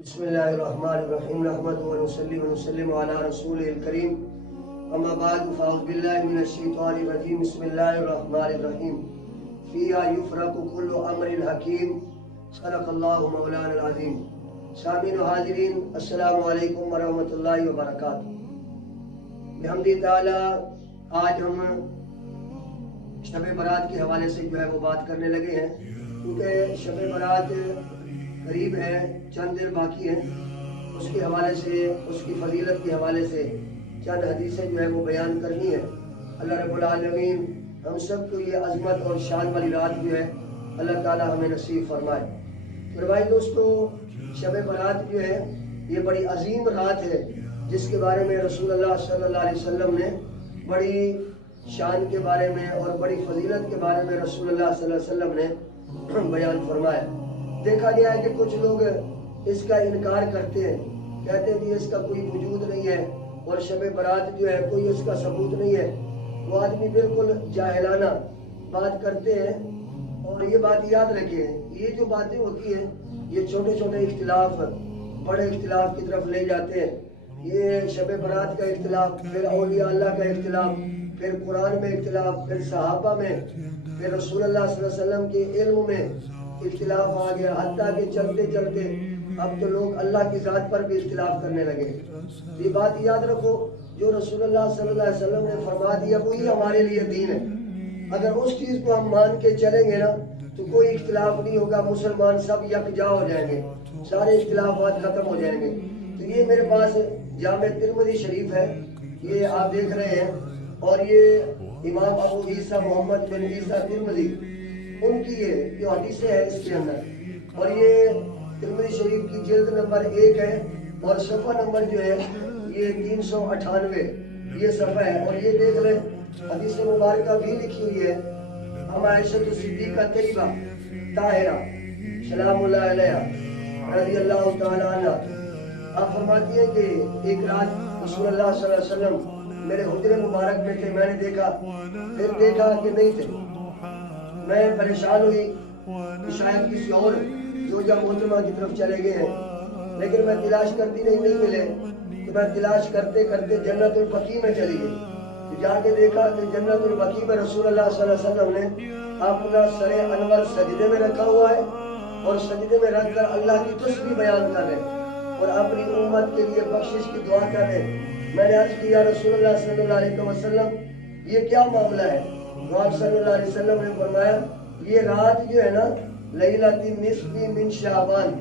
بسم اللہ الرحمن الرحیم نحمد ونصلی ونسلم علی رسول الکریم اما بعد فاعوذ باللہ من الشیطان الرجیم بسم اللہ الرحمن الرحیم فیہا یفرق کل امر حکیم صدق اللہ مولانا العظیم۔ سامعین و حاضرین السلام علیکم ورحمۃ اللہ وبرکاتہ۔ بحمد تعالی آج ہم شب برات کے حوالے سے وہ بات کرنے لگے ہیں، کیونکہ شب برات قریب ہے، چند دن باقی ہیں۔ اس کے حوالے سے، اس کی فضیلت کے حوالے سے چند حدیثیں وہ بیان کرنی ہے۔ اللہ رب العالمین ہم سب کو یہ عظمت اور شان والی رات اللہ تعالی ہمیں نصیب فرمائے۔ پھر بھائی دوستو، شب برات یہ بڑی عظیم رات ہے، جس کے بارے میں رسول اللہ صلی اللہ علیہ وسلم نے بڑی شان کے بارے میں اور بڑی فضیلت کے بارے میں رسول اللہ صلی اللہ علیہ وسلم نے بیان فرمایا۔ دیکھا گیا ہے کہ کچھ لوگ اس کا انکار کرتے ہیں، کہتے ہیں کہ اس کا کوئی وجود نہیں ہے اور شب برات کوئی اس کا ثبوت نہیں ہے۔ وہ آدمی بالکل جاہلانہ بات کرتے ہیں، اور یہ بات یاد رکھیں، یہ جو باتیں ہوتی ہیں یہ چھوٹے چھوٹے اختلاف بڑے اختلاف کی طرف لے جاتے ہیں۔ یہ شب برات کا اختلاف، پھر اولیاء اللہ کا اختلاف، پھر قرآن میں اختلاف، پھر صحابہ میں، پھر رسول اللہ صلی اللہ علیہ وسلم کے علم میں اختلاف آ گیا، حتیٰ کہ چلتے چلتے اب تو لوگ اللہ کی ذات پر بھی اختلاف کرنے لگے۔ یہ بات یاد رکھو، جو رسول اللہ صلی اللہ علیہ وسلم نے فرما دیا وہی ہمارے لیے دین ہے۔ اگر اس چیز کو ہم مان کے چلیں گے نا تو کوئی اختلاف نہیں ہوگا، مسلمان سب یکجا ہو جائیں گے، سارے اختلافات ختم ہو جائیں گے۔ تو یہ میرے پاس جامع ترمذی شریف ہے، یہ آپ دیکھ رہے ہیں، اور یہ امام ابو عیسیٰ محمد بن عیسیٰ ترمذی ان کی یہ حدیثیں ہیں اس کے اندر، اور یہ ترمذی شریف کی جلد نمبر 1 ہے، اور صفحہ نمبر یہ 398 یہ صفحہ ہے۔ اور یہ دیکھ لیں، حدیث مبارکہ بھی لکھی ہوئی ہے، ہم عائشہ صدیقہ طیبہ طاہرہ سلام اللہ علیہا رضی اللہ تعالی عنہ، آپ فرماتی ہیں کہ ایک رات رسول اللہ صلی اللہ علیہ وسلم میرے حجرے مبارک میں تھے، میں نے دیکھا، پھر دیکھا کہ نہیں تھے۔ میں پریشان ہوئی کہ شاید کسی اور زوجہ محترمہ کی طرف چلے گئے ہیں، لیکن میں تلاش کرتی نہیں ملے، تو میں تلاش کرتے کرتے جنت البقیع میں چلی گئی۔ تو جا کے دیکھا کہ جنت البقیع میں رسول اللہ صلی اللہ علیہ وسلم نے اپنا سر انور سجدے میں رکھا ہوا ہے، اور سجدے میں رکھ کر اللہ کی تسبیح بیان کر رہے ہیں اور اپنی امت کے لیے بخشش کی دعا کر رہے ہیں۔ میں نے عرض کیا رسول اللہ صلی اللہ علیہ وسلم یہ کیا معاملہ ہے؟ آپ صلی اللہ علیہ وسلم نے فرمایا یہ رات ہے نا لیلۃ النصف من شعبان،